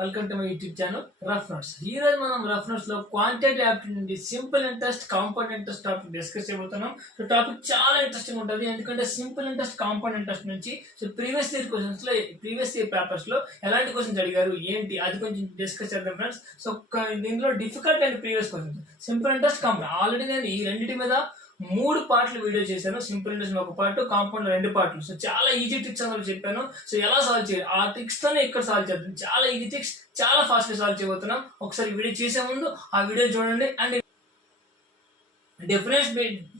Welcome to my YouTube channel rough notes. ఈ రోజు మనం రఫ్ నోట్స్ లో క్వాంటిటీ యాప్టిట్యూడ్ నుండి simple interest, compound interest topic discuss చేయబోతున్నాం. సో టాపిక్ చాలా ఇంట్రెస్టింగ్ ఉంటుంది, ఎందుకంటే సింపుల్ ఇంట్రెస్ట్, కాంపౌండ్ ఇంట్రెస్ట్ నుంచి సో ప్రీవియస్ ఇయర్ పేపర్స్ లో ఎలాంటి క్వశ్చన్స్ అడిగారు ఏంటి అది కొంచెం డిస్కస్ చేద్దాం ఫ్రెండ్స్. సో దీనిలో difficult and previous questions, simple interest, compound. Already నేను ఈ రెండింటి మీద 3 పార్ట్లు వీడియో చేశాను. సింపుల్ ఇంట్రెస్ట్ ఒక పార్ట్, కాంపౌండ్ 2 పార్ట్లు. సో చాలా ఈజీ ట్రిక్స్ అందులో చెప్పాను. సో ఎలా సాల్వ్ చేయాలి ఆ ట్రిక్స్ తోనే ఇక్కడ సాల్వ్ చేద్దాం. చాలా ఈజీ ట్రిక్స్, చాలా ఫాస్ట్ గా సాల్వ్ చేయబోతున్నాం. ఒకసారి వీడియో చేసే ముందు ఆ వీడియో చూడండి. And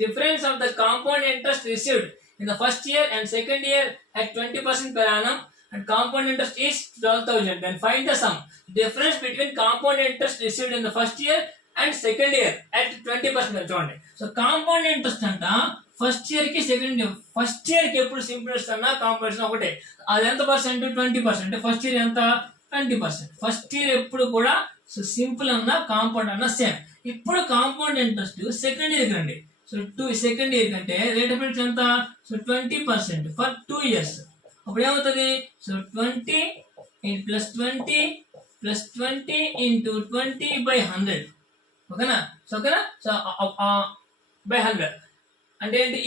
difference of the compound interest received in the first year and second year at 20% per annum and compound interest is 12,000. Then find the sum. Difference between compound interest received in the first year and second year at 20% చూడండి. So compound interest అంట first year కి second year. First year కి ఎప్పుడు simple interest అన్నా compound ఒకటే. అది ఎంత percent? 20%. First year ఎంత? 20%. ఫస్ట్ ఇయర్ ఎప్పుడు కూడా సో సింపుల్ అన్నా కాంపౌండ్ అన్నా సేమ్. ఇప్పుడు కాంపౌండ్ ఇంట్రెస్ట్ సెకండ్ ఇయర్ రండి. సో సెకండ్ ఇయర్ కంటే రేట్ ఆఫ్ ఇంట్రెస్ట్ ఎంత? So 20% for 2 years. అప్పుడు ఏమవుతుంది? So 20 plus 20 plus 20 into 20/100. ఓకేనా? సో బై 100 అంటే ఏంటి?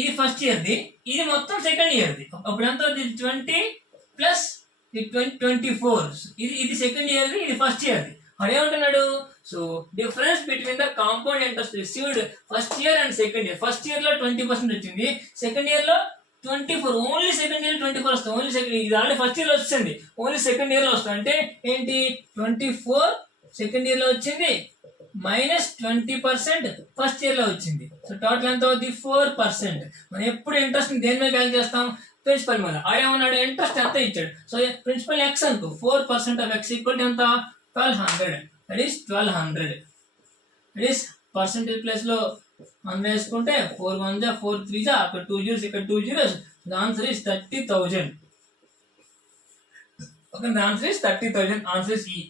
ఇది ఫస్ట్ ఇయర్ది, ఇది మొత్తం సెకండ్ ఇయర్ది. అప్పుడు ఎంత అవుతుంది? 20 ప్లస్ 24. ఇది సెకండ్ ఇయర్ది, ఇది ఫస్ట్ ఇయర్ది. అదేమంటున్నాడు? So difference between the compound interest received first year and second year. First year లో 20% వచ్చింది, సెకండ్ ఇయర్ లో 24. ఓన్లీ సెకండ్ ఇయర్ 24 వస్తుంది. ఓన్లీ సెకండ్, ఇది ఆల్రెడీ ఫస్ట్ ఇయర్ లో వచ్చింది, ఓన్లీ సెకండ్ ఇయర్ లో వస్తుంది. అంటే ఏంటి? 24 సెకండ్ ఇయర్ లో వచ్చింది మైనస్ 20% ఫస్ట్ ఇయర్ లో వచ్చింది. సో టోటల్ ఎంత అవుతుంది? 4%. మనం ఎప్పుడు ఇంట్రెస్ట్ దేని మీద క్యాలిక్యులేట్ చేస్తాం? ప్రిన్సిపల్ మీద. ఆడేమన్నాడు? ఇంట్రెస్ట్ ఎంత ఇచ్చాడు. సో ప్రిన్సిపల్ ఎక్స్ అనుకో, 4% ఆఫ్ ఎక్స్ ఈక్వల్ ఎంత? 1200. That is 1200. That is percentage place లో 100 వేసుకుంటే 4 1 జా 4 3 జా, అక్కడ 2 zeros, ఇక్కడ 2 zeros. The answer is 30,000. Okay, the answer is 30,000. Answer is ఈ.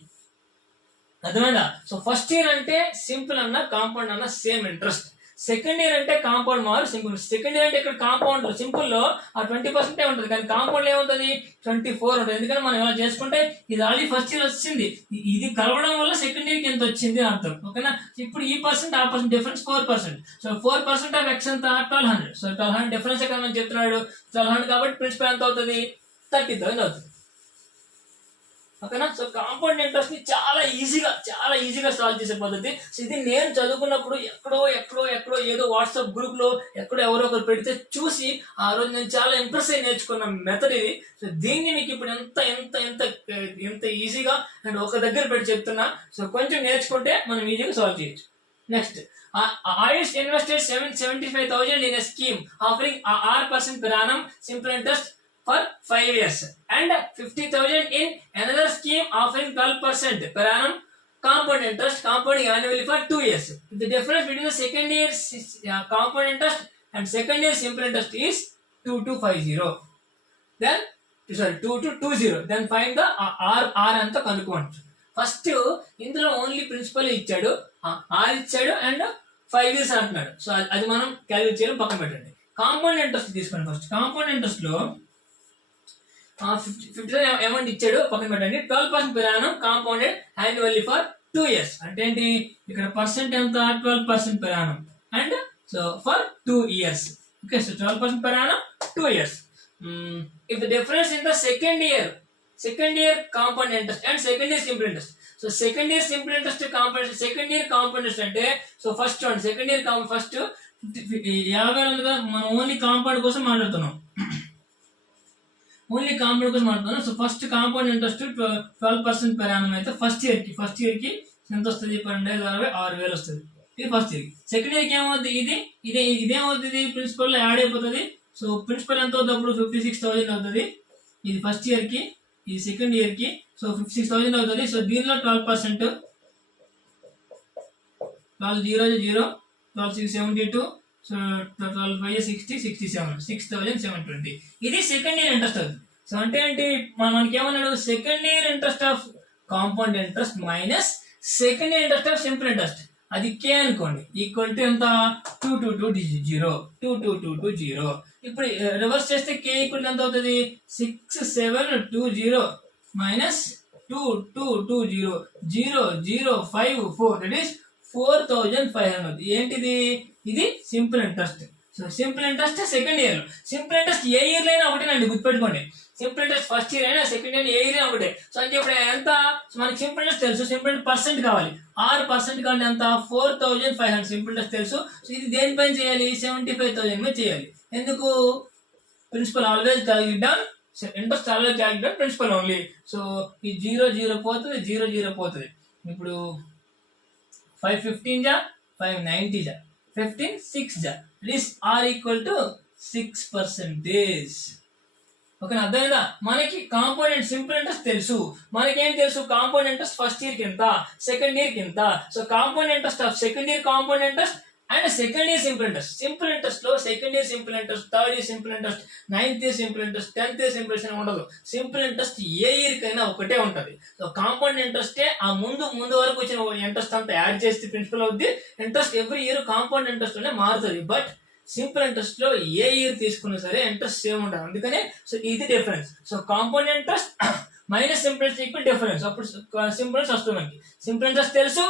అర్థమైందా? సో ఫస్ట్ ఇయర్ అంటే సింపుల్ అన్న కాంపౌండ్ అన్న సేమ్ ఇంట్రెస్ట్. సెకండ్ ఇయర్ అంటే కాంపౌండ్ మారు సింపుల్. సెకండ్ ఇయర్ అంటే ఇక్కడ కాంపౌండ్ సింపుల్ లో ఆ 20% ఉంటుంది, కానీ కాంపౌండ్ ఏముంటుంది? 24 ఉంటుంది. ఎందుకంటే మనం ఇలా చేసుకుంటే ఇది ఆల్రెడీ ఫస్ట్ ఇయర్ వచ్చింది, ఇది కలవడం వల్ల సెకండ్ ఇయర్ కి ఎంత వచ్చింది అర్థం. ఓకేనా? ఇప్పుడు ఈ పర్సెంట్ ఆ percent difference 4%. So 4% of X ఎంత? 1200. సో 1200 డిఫరెన్స్ ఎక్కడ మనం చెప్తున్నాడు? 1200 కాబట్టి ప్రిన్సిపల్ ఎంత అవుతుంది? 30,000 అవుతుంది. ఓకేనా? సో కాంపౌండ్ ఇంట్రెస్ట్ ని చాలా ఈజీగా సాల్వ్ చేసే పద్ధతి. సో ఇది నేను చదువుకున్నప్పుడు ఎక్కడో ఏదో వాట్సాప్ గ్రూప్ లో ఎక్కడో ఎవరో ఒకరు పెడితే చూసి ఆ రోజు నేను చాలా ఇంప్రెస్ అయ్యి నేర్చుకున్న మెథడ్ ఇది. సో దీన్ని మీకు ఇప్పుడు ఎంత ఈజీగా అండ్ ఒక దగ్గర పెట్టి చెప్తున్నా. సో కొంచెం నేర్చుకుంటే మనం ఈజీగా సాల్వ్ చేయొచ్చు. Next, Ayush invested 75,000 in a scheme offering R% per annum simple interest for 5 years and 50,000 in another scheme offering 12% per annum compound interest compounding annually for 2 years. The difference between the second year compound interest and second year simple interest is 2250. Then 2220. Then find the R అంతా కనుక్కోవచ్చు. First ఇందులో only principal ఇచ్చాడు, R ఇచ్చాడు and 5 years అంటున్నాడు. So అది మనం calculate చేయడం పక్కన పెట్టండి. కాంపౌండ్ ఇంట్రెస్ట్ తీసుకోండి. ఫస్ట్ కాంపౌండ్ ఇంట్రెస్ట్ లో 50,000 అమౌంట్ ఇచ్చాడు, పక్కన పెట్టండి. 12% per annum compounded annually for 2 years. అంటే ఏంటి? ఇక్కడ పర్సెంట్ ఎంత? 12% per annum and so for 2 years. Okay, so 12% per annum 2 years. If the difference in the second year compound interest and second year simple interest. So second year simple interest compound, second year compound interest అంటే so first చూడండి, second year first 50,000 మనం only compound కోసం మాట్లాడుతున్నాం. So first compound interest 12% per annum అయితే first year కి ఎంత వస్తుంది? 12,60,000 వస్తుంది. ఇది ఫస్ట్ ఇయర్. సెకండ్ ఇయర్ కి ఏమవుతుంది? ఇదేమవుతుంది? ప్రిన్సిపల్ లో యాడ్ అయిపోతుంది. సో ప్రిన్సిపల్ ఎంత అవుతుంది? అప్పుడు 56,000 అవుతుంది. ఇది ఫస్ట్ ఇయర్ కి, ఇది సెకండ్ ఇయర్ కి. సో 56,000 అవుతుంది. సో దీనిలో 12%, 12 0 0, 12 6 72. సో 12 5 60 67, 6,720. ఇది సెకండ్ ఇయర్ ఇంట్రెస్ట్ అవుతుంది. సో అంటే ఏంటి? మనకి ఏమన్నాడు? Second year interest of compound interest minus second year interest of simple interest, అది కే అనుకోండి, ఈక్వల్ టు ఎంత? 2220. ఇప్పుడు రివర్స్ చేస్తే కే ఈక్వల్ ఎంత అవుతుంది? 6720 మైనస్ 2,0,0,0,054 దట్ ఈస్ 4,500. ఏంటిది? ఇది simple interest. So simple interest second year. Simple interest ఏ ఇయర్ అయినా ఒకటేనండి, గుర్తుపెట్టుకోండి. సింపుల్ ఇంట్రెస్ట్ ఫస్ట్ ఇయర్ అయినా సెకండ్ ఇయర్ ఏ ఇయర్ అయినా ఒకటే. సో అంటే ఇప్పుడు ఎంత మనకి సింపుల్ ఇంట్రెస్ట్ తెలుసు, సింపుల్ ఇంట్రెస్ట్ పర్సెంట్ కావాలి. 6% కావాలి ఎంత? 4,500 సింపుల్ ఇంట్రెస్ట్ తెలుసు. సో ఇది దేనిపైన చేయాలి? 75,000 మీద చేయాలి. ఎందుకు? Principal always calculate down, interest always calculate down principal only. So ఈ 0 పోతుంది, 0 పోతుంది. ఇప్పుడు 515 జా, 590 జా, 15 6 జా, దిస్ ఆర్ ఈక్వల్ టు 6%. ఓకేనా? అర్థమైందా? మనకి కాంపౌండ్ సింపుల్ ఇంట్రెస్ట్ తెలుసు. మనకేం తెలుసు? కాంపౌండ్ ఇంట్రెస్ట్ ఫస్ట్ ఇయర్ కింద, సెకండ్ ఇయర్ కింద. So compound interest of second year compound interest and second year simple interest. Simple interest లో second year simple interest, third year simple interest, 9th year simple interest, 10th year simple interest ఉండదు. Simple interest ఏ year కైనా ఒకటే ఉంటది. So compound ఇంట్రెస్టే ఆ ముందు వరకు వచ్చిన ఇంట్రెస్ట్ అంతా యాడ్ చేస్తే ప్రిన్సిపల్ అవుద్ది. Interest every year compound interest లోనే మారుతుంది. బట్ సింపుల్ ఇంట్రెస్ట్ లో ఏ ఇయర్ తీసుకున్నా సరే ఇంట్రెస్ట్ సేమ్ ఉంటుంది. అందుకనే సో ఇది difference. So compound interest minus simple interest equal difference. అప్పుడు సింపుల్ ఇంట్రెస్ట్ వస్తుంది మనకి. సింపుల్ ఇంట్రెస్ట్ తెలుసు,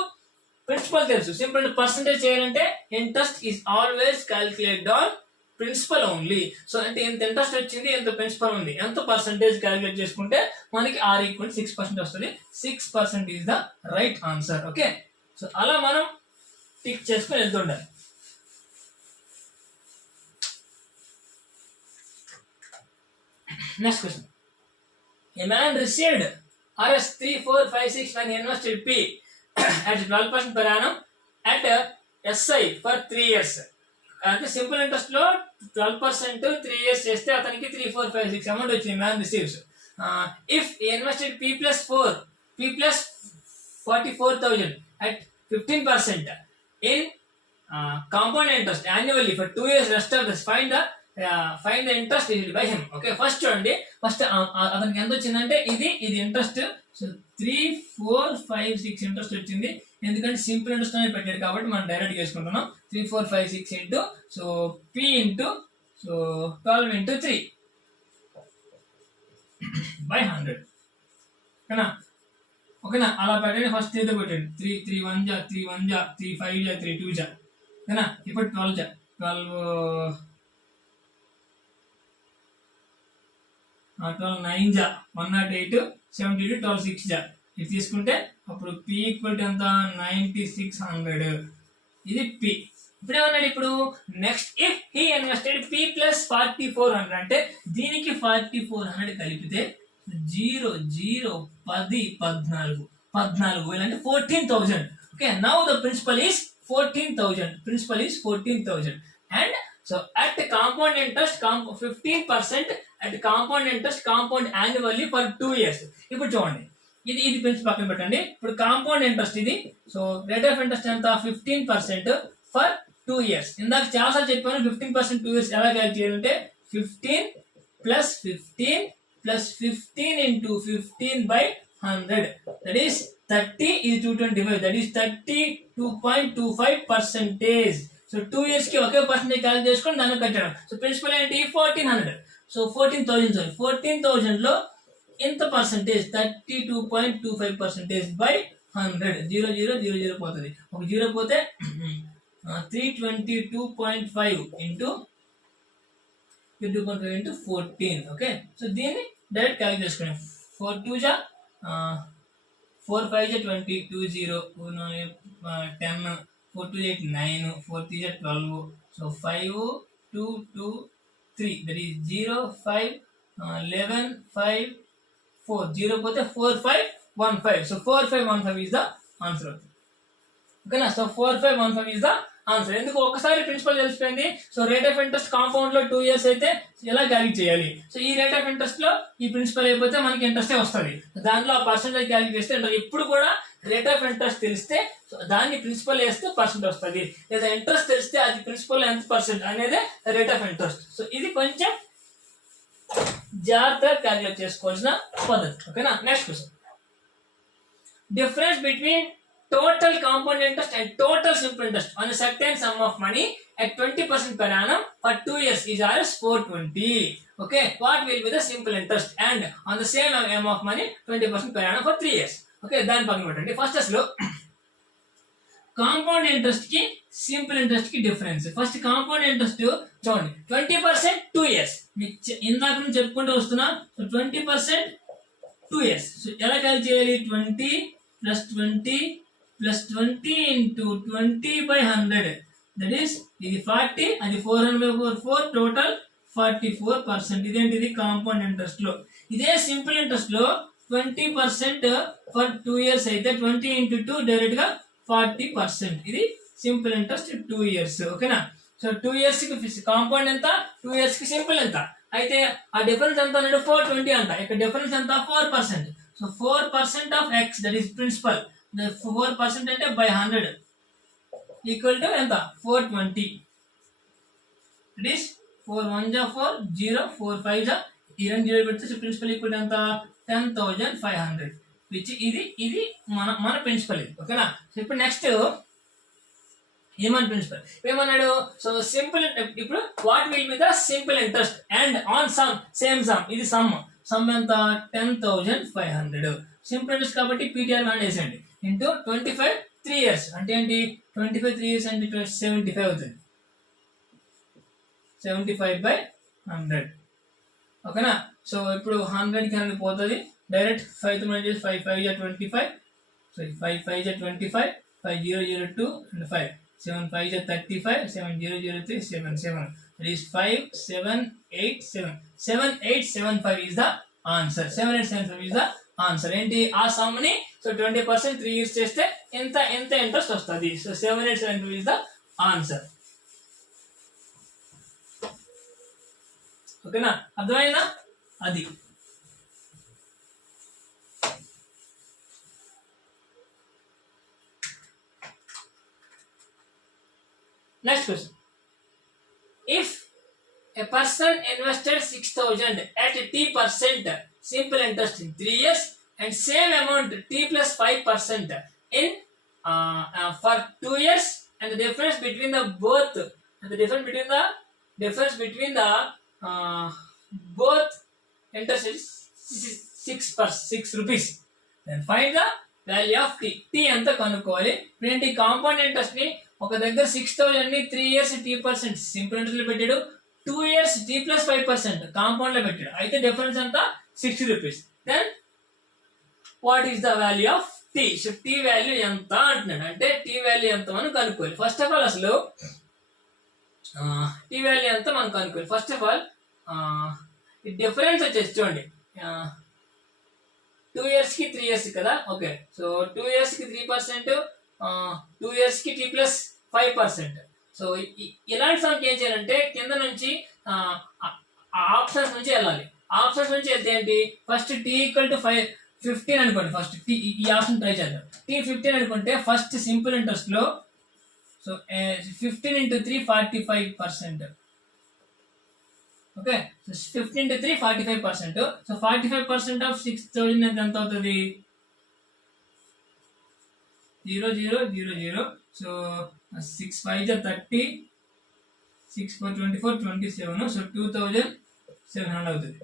ప్రిన్సిపల్ తెలుసు. సింపుల్ పర్సెంటేజ్ చేయాలంటే interest is always calculate on principal only. So అంటే ఎంత ఇంట్రెస్ట్ వచ్చింది, ఎంత ప్రిన్సిపల్ ఉంది, ఎంత పర్సెంటేజ్ క్యాలిక్యులేట్ చేసుకుంటే మనకి R ఈక్వల్ 6% వస్తుంది. 6% is the right answer. Okay, so అలా మనం టిక్ చేసుకుని వెళ్తుండాలి. Next question. A man received Rs 3, 4, 5, 6 when he invested P at 12% per annum at SI for 3 years. అంటే సింపుల్ ఇంట్రెస్ట్ లో 12% 3 years చేస్తే అతనికి 3, 4, 5, 6 అమౌంట్ వచ్చింది. Man receives if invested P plus 44,000 at 15% in compound interest annually for 2 years. Rest of this find the interest is by him. Okay, first చూడండి. First అతనికి ఎంత వచ్చిందంటే ఇది ఇంట్రెస్ట్. సో 3, 4, 5, 6 ఇంట్రెస్ట్ వచ్చింది. ఎందుకంటే సింపుల్ ఇంట్రెస్ట్ అనేది పెట్టాడు కాబట్టి మనం డైరెక్ట్ చేసుకుంటున్నాం. 3, 4, 5, 6 into so P into so 12 into 3 by 100. ఓకేనా? అలా పెట్టండి. ఫస్ట్ 3తో పెట్టండి. 3 1 జా, 3 1 జా, 3 5 జా, 3 2 జా. ఓకేనా? ఇప్పుడు 12 జా, 12 9 జా, 108, 72, 12 6 జా. ఇది తీసుకుంటే అప్పుడు P ఈక్వల్ టు ఎంత? 9600. ఇది P. ఇప్పుడు ఏమన్నాడు? ఇప్పుడు next if he invested P plus 4400 అంటే దీనికి 4400 కలిపితే 0 0 10 14 14,000 అంటే 14,000. Okay, now the principal is 14,000. Principal is 14,000 and so at compound interest 15% at compound interest compound annually for 2 years. ఇప్పుడు చూడండి, ఇది ప్రిన్సిపల్ పక్కన పెట్టండి. ఇప్పుడు కాంపౌండ్ ఇంట్రెస్ట్ ఇది. సో రేట్ ఆఫ్ ఇంట్రెస్ట్ ఎంత? 15% ఫర్ 2 years. ఇందాక చాలాసార్లు చెప్పాను 15% 2 years ఎలా క్యాలిక్యులేట్ చేయాలంటే 15 plus 15 plus 15 into 15 by 100. That is 30 is 225. That is 32.25%. So 2 years కి ఒకే పర్సెంటేజ్ క్యాలిక్యులేట్ చేసుకొని దాన్ని కట్టడం. సో ప్రిన్సిపల్ ఏంటి? 1400. సో 14,000 లో ఎంత పర్సెంటేజ్? 32.25% బై 100. 0 0 0 0 పోతుంది. ఒక 0 పోతే 322.5 ఇంటూ 14. ఓకే, సో దీన్ని డైరెక్ట్ క్యాలిక్యులేట్ చేసుకున్నాం. 4 2 జా 4 5 జా 20, 2 0 10, 4 2 8 9, 4 3 జా 12. So 5 2 2 3 that is 0 5 11 5 4. 0 పోతే 4 5 1 5. So 4 5 1 5 is the answer. ఓకేనా? So 4 5 1 5 is the answer. ఎందుకు? ఒకసారి ప్రిన్సిపల్ తెలిసిపోయింది. So rate of interest compound లో 2 years అయితే ఎలా క్యాలిక్యులేట్ చేయాలి? సో ఈ రేట్ ఆఫ్ ఇంట్రెస్ట్ లో ఈ ప్రిన్సిపల్ అయిపోతే మనకి ఇంట్రెస్టే వస్తుంది. దాంట్లో ఆ పర్సెంటేజ్ క్యాలిక్యులేట్ చేస్తే ఇప్పుడు కూడా రేట్ ఆఫ్ ఇంట్రెస్ట్ తెలిస్తే దాన్ని ప్రిన్సిపల్ వేస్తే పర్సెంట్ వస్తుంది. లేదా ఇంట్రెస్ట్ తెలిస్తే అది ప్రిన్సిపల్ ఎంత పర్సెంట్ అనేది రేట్ ఆఫ్ ఇంట్రెస్ట్. సో ఇది కొంచెం జాగ్రత్తగా క్యాలిక్యులేట్ చేసుకోవాల్సిన పద్ధతి. ఓకేనా? Next question. Difference between total compound interest and total simple interest on a certain sum of money at 20% per annum for 2 years is Rs 420. Okay, what will be the simple interest and on the same amount of money 20% per annum for 3 years. Okay, దాని పక్కన పెట్టండి. First అసలు compound interest కి simple interest కి difference. First compound interest చూడండి 20% 2 years. ఇందాక నుంచి చెప్పుకుంటూ వస్తున్నా. So 20% 2 years. సో ఎలా క్యాలిక్యులేట్ చేయాలి? 20 plus 20 plus 20 into 20 by 100. That is ఇది 40, అది 400 by 4 total 44%. ఇదేంటిది కాంపౌండ్ ఇంట్రెస్ట్ లో. ఇదే సింపుల్ ఇంట్రెస్ట్ లో 20% ఫర్ 2 years అయితే 20 into 2 డైరెక్ట్ గా 40%. ఇది సింపుల్ ఇంట్రెస్ట్ 2 years. ఓకేనా? సో 2 years కి కాంపౌండ్ ఎంత, 2 years కి సింపుల్ ఎంత. అయితే ఆ డిఫరెన్స్ ఎంత అన్నాడు? 420 అంట. ఇక్కడ డిఫరెన్స్ ఎంత? 4%. So 4% of x that is principal. 4% అంటే బై 100 ఈక్వల్ టు ఎంత? 420. ఇట్ ఈస్ 4 1 జా 4 0 4 5 జా ఈ రెండు జీరో పెడితే ప్రిన్సిపల్ ఈక్వల్ టు ఎంత? 10,500. విచ్ ఇది మన ప్రిన్సిపల్ ఇది. ఓకేనా? సో ఇప్పుడు నెక్స్ట్ ఏమని ప్రిన్సిపల్ ఏమన్నాడు? సో సింపుల్ ఇప్పుడు what will be the simple interest and on some same some. ఇది సమ్ ఎంత? 10,500. సింపుల్ ఇంట్రెస్ట్ కాబట్టి పీటీఆర్ వేసేయండి ఇంటూ 25 3 years అంటే ఏంటి? 25 3 years అంటే 75 అవుతుంది. 75 by 100. ఓకేనా? సో ఇప్పుడు 100 కి 100 పోతుంది. డైరెక్ట్ 5 తో మల్టిప్లై చేసి 5 5 జా 25. సో 5 5 జా 25, 5 0 0 2 and 5 7 5 జా 35, 7 0 0 3 7 7. That is 5 7 8 7. 7875 is the answer. 7875 is the answer. ఏంటి? ఆ సమ్ ని సో 20% 3 years చేస్తే ఎంత ఇంట్రెస్ట్ వస్తుంది. So 7875 is the answer. ఓకేనా? అర్థమైందా? అది next question. If a person invested 6,000 at T% simple interest in 3 years and same amount T plus 5% in for 2 years and the difference between the both both interest is 6 rupees. Then find the value of T. T ఎంత కనుక్కోవాలి. ఇప్పుడు compound interest ని ఒక దగ్గర 6,000 ని 3 years T% simple interest లో పెట్టాడు, 2 years T plus 5% compound లో పెట్టాడు. అయితే డిఫరెన్స్ ఎంత? 60 rupees. Then what is the value of T? So T value ఎంత అంటున్నాడు. అంటే T వాల్యూ ఎంత మనం కనుక్కోవాలి. ఫస్ట్ ఆఫ్ ఆల్ అసలు T వాల్యూ ఎంత మనం కనుక్కోవాలి. ఫస్ట్ ఆఫ్ ఆల్ ఈ డిఫరెన్స్ వచ్చేసి చూడండి 2 years కి 3 years కదా. ఓకే, సో 2 years కి 3%, 2 years కి T plus 5%. సో ఇలాంటి సమస్య ఏం చేయాలంటే కింద నుంచి ఆప్షన్స్ నుంచి వెళ్ళాలి. ఆప్షన్స్ నుంచి వెళ్తే ఏంటి? ఫస్ట్ T ఈక్వల్ టు 15 అనుకోండి. ఫస్ట్ T ఈ ఆప్షన్ ట్రై చేద్దాం. T 15 అనుకుంటే ఫస్ట్ సింపుల్ ఇంట్రెస్ట్ లో so 15 into 3 45%. Okay, so 15 into 3 45%. So 45% of 6,000 ఎంత అవుతుంది? 0 0 0 0. సో 6 5 జా 30, 6 4 24 27. సో 2,700 అవుతుంది.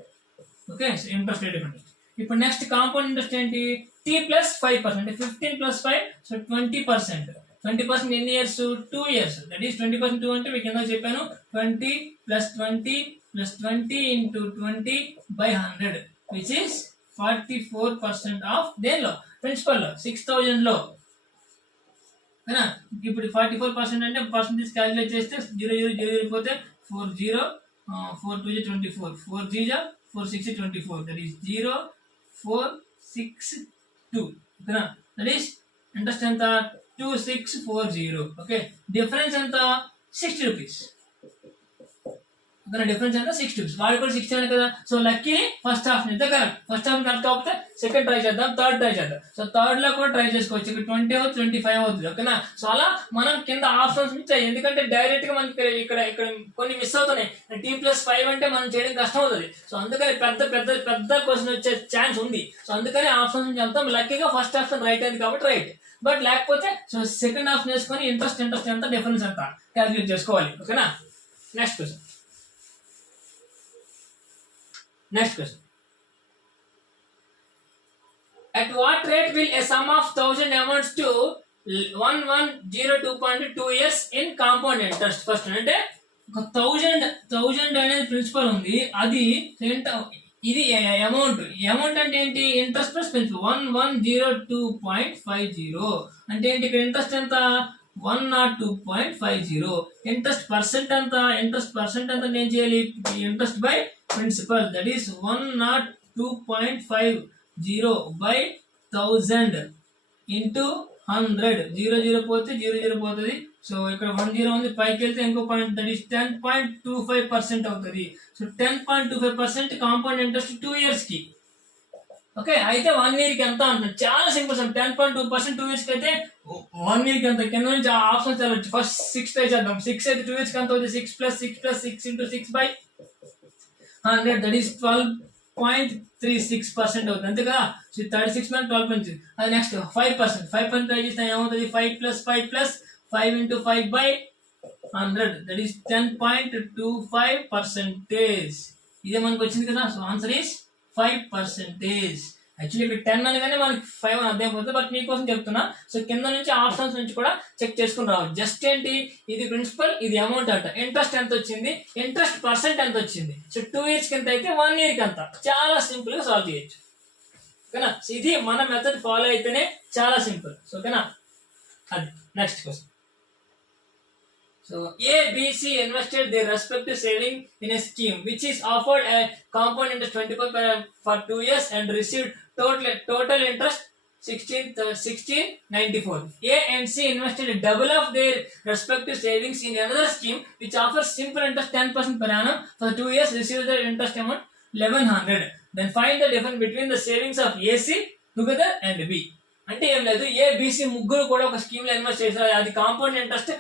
Okay, so interest rate difference. ఇప్పుడు నెక్స్ట్ కాంపౌండ్ ఇంట్రెస్ట్ ఏంటి? T plus 5% అంటే 15 plus 5 సో 20%. 20% ఎన్ని ఇయర్స్? 2 years. దట్ ఈస్ 20% 2 అంటే మీకు కింద చెప్పాను 20 plus 20 plus 20 into 20 by 100 which is 44% of దేనిలో? ప్రిన్సిపల్ లో 6,000 లో. ఇప్పుడు 44% అంటే పర్సెంటేజ్ క్యాలిక్యులేట్ చేస్తే 0 0 0 వెళ్ళిపోతే 4 0 4 2 24, 4 3 4 6 24. That is 0 4 6 2. ఓకేనా? దట్ ఈస్ ఇంట్రెస్ట్ ఎంత? 2640. ఓకే, డిఫరెన్స్ ఎంత? 60 రూపీస్. డిఫరెన్స్ ఎంత 6 రూపీస్, వాడు కూడా 16 కదా. సో లక్కీ ఫస్ట్ హాఫ్ అయితే కరెక్ట్, ఫస్ట్ హాఫ్ కరెక్ట్ కాకపోతే సెకండ్ ట్రై చేద్దాం, థర్డ్ ట్రై చేద్దాం. సో థర్డ్ లో కూడా ట్రై చేసుకోవచ్చు, ఇక్కడ 20 అవుతుంది, 25 అవుతుంది. ఓకేనా. సో అలా మనం కింద ఆప్షన్స్ ఇచ్చాయి, ఎందుకంటే డైరెక్ట్ గా మనకి ఇక్కడ ఇక్కడ కొన్ని మిస్ అవుతున్నాయి. t+5 అంటే మనం చేయడం కష్టం అవుతుంది. సో అందుకని పెద్ద పెద్ద పెద్ద క్వశ్చన్ వచ్చే ఛాన్స్ ఉంది. సో అందుకని ఆప్షన్స్ నుంచి వెళ్తాం. లక్కీగా ఫస్ట్ ఆప్షన్ రైట్ అయింది కాబట్టి రైట్, బట్ లేకపోతే సో సెకండ్ ఆప్షన్ వేసుకొని ఇంట్రెస్ట్ ఎంత డిఫరెన్స్ ఎంత క్యాల్కులేట్ చేసుకోవాలి. ఓకేనా. Next question. At what rate will a sum of 1000 amounts to 1102.2 years in compound interest? First అంటే ఒక 1000 అనేది ప్రిన్సిపల్ ఉంది, అది ఇది అమౌంట్ అంటే ఏంటి, ఇంట్రెస్ట్ ప్లస్ ప్రిన్సిపల్ 1102.50 అంటే ఏంటి, ఇక్కడ ఇంట్రెస్ట్ ఎంత 102.50. ఇంట్రెస్ట్ పర్సెంట్ ఎంత నేను చేయాలి, interest by principal, that is 102.50 by 1000 into 100. 0 పోతే 0 పోతుంది. సో ఇక్కడ 10 ఉంది, పైకి వెళ్తే ఇంకో పాయింట్, దట్ ఈస్ 10.25% అవుతుంది. సో 10.25% కాంపౌండ్ ఇంట్రెస్ట్ 2 years కి. ఓకే, అయితే 1 year కి ఎంత అంటున్నారు, చాలా సింపుల్. 10.2% 2 years కి అయితే 1 year కి ఎంత, కింద నుంచి ఆప్షన్స్ వెళ్ళచ్చు. ఫస్ట్ 6 ట్రై చేద్దాం. 6 అయితే 2 years కి ఎంత అవుతుంది, 6 + 6 into 6 by 100, దట్ ఈస్ 12.36% అవుతుంది, అంతే కదా. సో 36 - 12.6. అది నెక్స్ట్ 5% ట్రై చేస్తే ఏమవుతుంది, 5 + 5 into 5 by 100, దట్ ఈస్ 10.25%. ఇదే మనకు వచ్చింది కదా. So answer is 5%. యాక్చువల్లీ ఇక్కడ 10 అనగానే మనకి 5 అని అర్థం అవుతుంది, బట్ మీకోసం చెప్తున్నా. సో కింద నుంచి ఆప్షన్స్ నుంచి కూడా చెక్ చేసుకుని రావాలి. జస్ట్ ఏంటి, ఇది ప్రిన్సిపల్, ఇది అమౌంట్ అంట. ఇంట్రెస్ట్ ఎంత వచ్చింది, ఇంట్రెస్ట్ పర్సెంట్ ఎంత వచ్చింది. సో 2 years కి ఎంత అయితే 1 year కి ఎంత, చాలా సింపుల్ గా సాల్వ్ చేయొచ్చు. ఓకేనా. ఇది మన మెథడ్ ఫాలో అయితేనే చాలా సింపుల్. ఓకేనా. అది next question. So A, B, C invested their respective saving in a scheme which is offered a compound interest 20% for 2 years and received total interest 1694. A and C invested double of their respective savings in another scheme which offers simple interest 10% per annum for 2 years, received the interest amount 1100. Then find the difference between the savings of AC together and B. అంటే ఏం లేదు, ABC ముగ్గురు కూడా ఒక scheme లో invest చేశారు. అది compound interest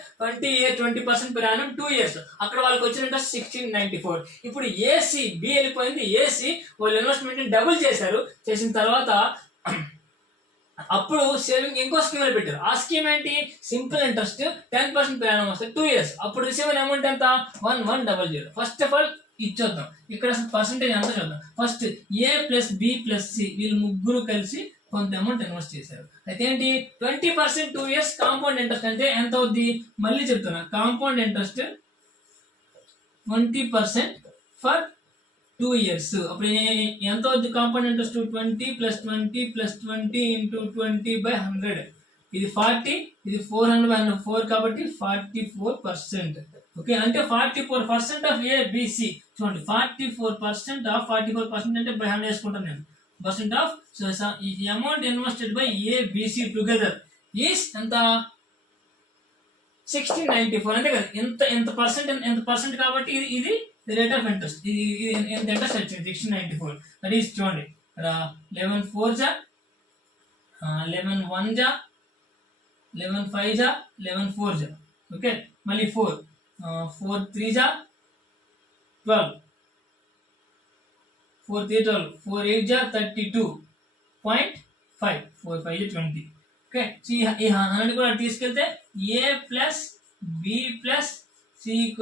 20% per annum 2 years. అక్కడ వాళ్ళకి వచ్చిన ఇంట్రెస్ట్ 1694. ఇప్పుడు ఏసీ బి వెళ్ళిపోయింది. ఏసీ వాళ్ళు ఇన్వెస్ట్మెంట్ ని డబుల్ చేశారు. చేసిన తర్వాత అప్పుడు సేవింగ్ ఇంకో స్కీమ్ లో పెట్టారు. ఆ స్కీమ్ ఏంటి, సింపుల్ ఇంట్రెస్ట్ 10% per annum వస్తుంది 2 years. అప్పుడు రిసీవర్ అమౌంట్ ఎంత 1100. ఫస్ట్ ఆఫ్ ఆల్ ఇచ్చొద్దాం, ఇక్కడ పర్సెంటేజ్ ఎంత చూద్దాం. ఫస్ట్ A + B + C వీళ్ళు ముగ్గురు కలిసి కొంత అమౌంట్ ఇన్వెస్ట్ చేశారు. అయితే ఏంటి 20% 2 years కాంపౌండ్ ఇంట్రెస్ట్ అంటే ఎంత అవుద్ది, మళ్ళీ చెప్తున్నా, కాంపౌండ్ ఇంట్రెస్ట్ 20% ఫర్ 2 years. అప్పుడు ఎంత అవుద్ది కాంపౌండ్ ఇంట్రెస్ట్, 20 + 20 + 20 into 20 by 100. ఇది 40, ఇది 400/4 కాబట్టి 44%. ఓకే, అంటే 44% ఆఫ్ ABC. చూడండి 44% ఆఫ్ 44% అంటే బై 100 వేసుకుంటాను నేను. percent of so the amount invested by A, B, C together is ఎంత 1694 అంటే కదా. ఎంత పర్సెంట్ కాబట్టి ఇది రేట్ ఆఫ్ ఇంట్రెస్ట్. ఇది ఎంత ఇంట్రెస్ట్ వచ్చింది 1694. దట్ ఈస్ చూడండి 11 4 జా 11 1 జా 11 5 జా 11 4 జా. ఓకే, మళ్ళీ 4 3 జా 12 4 3 12 4 8 जा 32.5 4 5 20. ఓకే, ఈ 100 కూడా తీసుకెళ్తే A + B + C =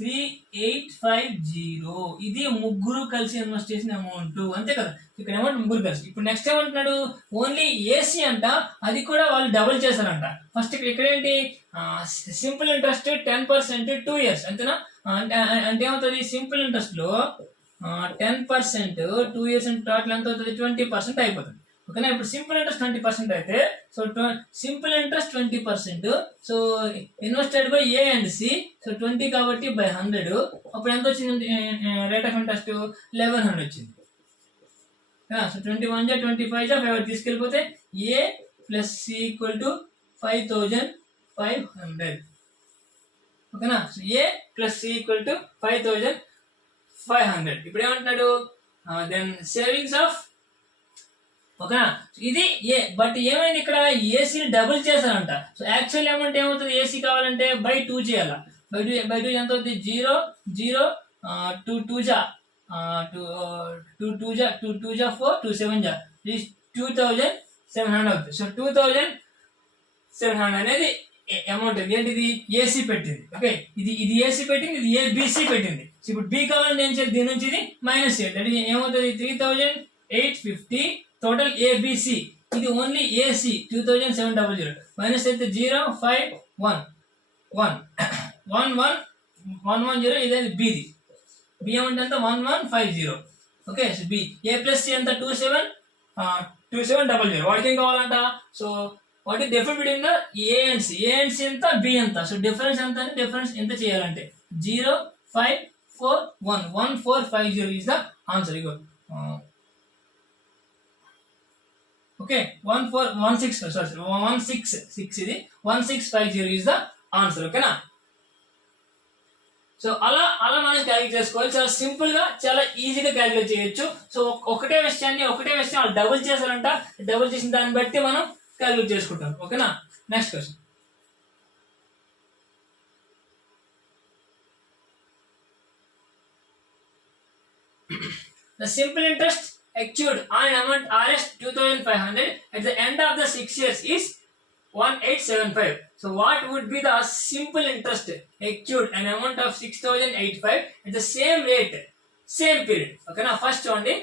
3850. ఇది ముగ్గురు కలిసి ఇన్వెస్ట్ చేసిన అమౌంట్, అంతే కదా. ఇక్కడ అమౌంట్ ముగ్గురు కలిసి. ఇప్పుడు నెక్స్ట్ ఏమంటున్నాడు, ఓన్లీ ఏసీ అంట, అది కూడా వాళ్ళు డబుల్ చేశారంట. ఫస్ట్ ఇక్కడ ఏంటి, సింపుల్ ఇంట్రెస్ట్ 10% 2 years అంతేనా. అంటే ఏమవుతుంది, సింపుల్ ఇంట్రెస్ట్ లో 10% 2 years అంటే టోటల్ ఎంత అవుతుంది 20% అయిపోతుంది. ఓకేనా. ఇప్పుడు సింపుల్ ఇంట్రెస్ట్ 20% అయితే, so simple interest 20%, so invested by A and C, so 20 కాబట్టి బై 100. అప్పుడు ఎంత వచ్చింది రేట్ ఆఫ్ ఇంట్రెస్ట్ 1100 వచ్చింది. సో 21 జా 25 జా 5 తీసుకెళ్ళిపోతే A + C = 5500. ఓకేనా. So A plus C equal to 5500. ఇప్పుడు ఏమంటున్నాడు, దెన్ సేవింగ్స్ ఆఫ్, ఓకేనా. ఇది ఏ, బట్ ఏమైంది ఇక్కడ ఏసీని డబుల్ చేశారంట. సో యాక్చువల్ అమౌంట్ ఏమవుతుంది, ఏసీ కావాలంటే బై 2 చేయాల. బై టూ ఎంత అవుతుంది, 0 0 2 2 జా 2 జా 4 2 7 జా 2700 అవుతుంది. సో 2700 అనేది అమౌంట్ ఏంటిది, ఏసీ పెట్టింది. ఓకే, ఇది ఏసీ పెట్టింది, ఇది ఏబిసి పెట్టింది. సో ఇప్పుడు బి కావాలంటే ఏం చేయాలి, దీని నుంచి ఇది మైనస్ చేయాలి. దట్ ఏమవుతుంది 3850 టోటల్ ఏబిసి. ఇది ఓన్లీ ఏసీ 2700 మైనస్ అయితే 0 5 1 1 1 1 110. ఇదేది బిది, బి అమౌంట్ ఎంత 1150. Okay, so B. A plus C ఎంత 2700. వాడికి ఏం కావాలంట, so what is difference between the A and C. A and C ఎంత, బి ఎంత. సో డిఫరెన్స్ ఎంత అని, డిఫరెన్స్ ఎంత చేయాలంటే 0 5 4 1 1450 is the answer. Ego okay 166 ఇది 1650 ఈస్ ద ఆన్సర్. ఓకేనా. సో అలా మనం క్యాలిక్యులేట్ చేసుకోవాలి. చాలా సింపుల్ గా, చాలా ఈజీగా క్యాలిక్యులేట్ చేయొచ్చు. సో ఒకటే విషయం వాళ్ళు డబుల్ చేశారంట. డబుల్ చేసిన దాన్ని బట్టి మనం క్యాలిక్యులేట్ చేసుకుంటాం. ఓకేనా. Next question. The simple interest accrued on an amount Rs 2500 at the end of the 6 years is 1875. So what would be the simple interest accrued an amount of 6085 at the same rate, same period? Okay na, first only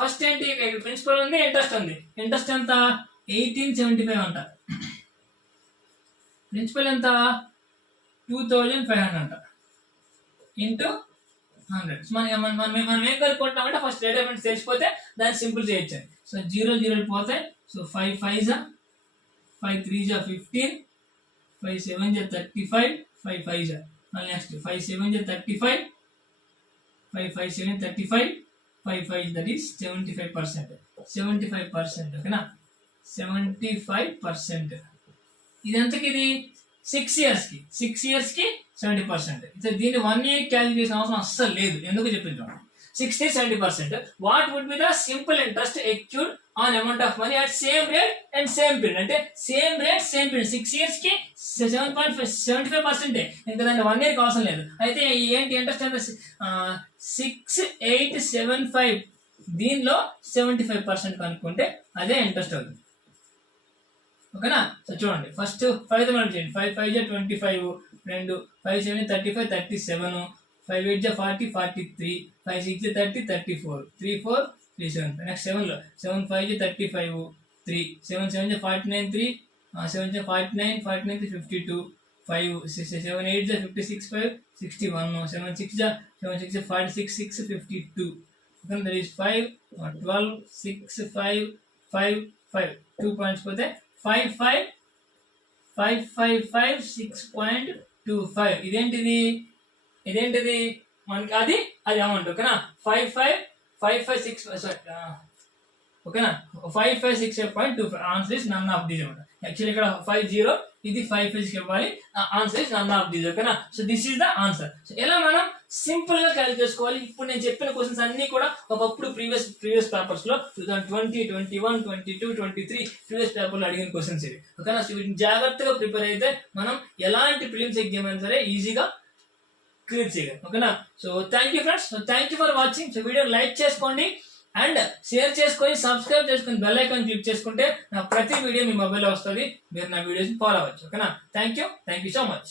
first ఏంటి, principal ఉంది, interest ఉంది. Interest ఎంత 1875 అంట, principal ఎంత 2500 అంట, into 100. మనం ఏం కలుపుకుంటామంటే first rate of interest తెలిసిపోతే దాన్ని సింపుల్ చేయొచ్చు. సో 0 0 పోతే, సో 5 5 జా 5 3 జా 15 5 7 జా 35 5 5 జా. నెక్స్ట్ 5 7 జా 35 5 5 7 35 5 5 దట్ ఈస్ 75%. 75%. ఓకేనా, 75%. ఇది ఎంతకి, ఇది 6 years కి 70%. దీన్ని 1 year క్యాలిక్యులేషన్ అవసరం అస్సలు లేదు. ఎందుకు చెప్పించాం, 60-70%. What would be the simple interest accrued on amount of money at same rate and same period. అంటే same rate same period. 6 years కి 7.75%. ఇంకా దాన్ని 1 year కి అవసరం లేదు. అయితే ఏంటి ఇంట్రెస్ట్ అంటే 6875. దీనిలో 75% కనుక్కుంటే అదే ఇంట్రెస్ట్ అవుతుంది. ఓకేనా. సో చూడండి, ఫస్ట్ 5 తో చేయండి. 5 5 జా 25 2 5 7 35 37 5 8 జా 40 43 5 6 జా 30 34 3 4 3 7. నెక్స్ట్ 7 లో 7 5 జా 35 3 7 7 జా 49 3 7 జా 49 49 52 5 7 8 జా 56 5 61 7 6 జా 46 6 52. ఓకే, దట్ ఈస్ 5 12 6 5 5 5 2 పాయింట్స్ పోతే 5 5 5 5 5 6.25. ఇదేంటిది మనకి అది అమౌంట్. ఓకేనా. 5 5 5 5 6 ఓకేనా 5 5 6.25. Answer is none of these అనమాట. యాక్చువల్లీ ఇక్కడ 5 0, ఇది 5 5 ఇవ్వాలి. Answer is none of these. ఓకేనా. So this is the answer. So ఎలా మనం సింపుల్ గా క్యాలిక్యులేట్ చేసుకోవాలి. ఇప్పుడు నేను చెప్పిన క్వశ్చన్స్ అన్ని కూడా ఒకప్పుడు ప్రీవియస్ పేపర్స్ లో 2020 21 22 23 ప్రీవియస్ పేపర్ లో అడిగిన క్వశ్చన్స్ ఇవి. ఓకేనా. సో వీటిని జాగ్రత్తగా ప్రిపేర్ అయితే మనం ఎలాంటి ప్రిలిమ్స్ ఎగ్జామ్ అయినా సరే ఈజీగా క్లియర్ చేయగలం. ఓకేనా. So thank you friends. So thank you for watching. So video like చేసుకోండి అండ్ షేర్ చేసుకొని సబ్స్క్రైబ్ చేసుకొని బెల్ ఐకాన్ క్లిక్ చేసుకుంటే నా ప్రతి వీడియో మీ మొబైల్లో వస్తుంది. మీరు నా వీడియోస్ ఫాలో అవ్వచ్చు. ఓకేనా. Thank you so much.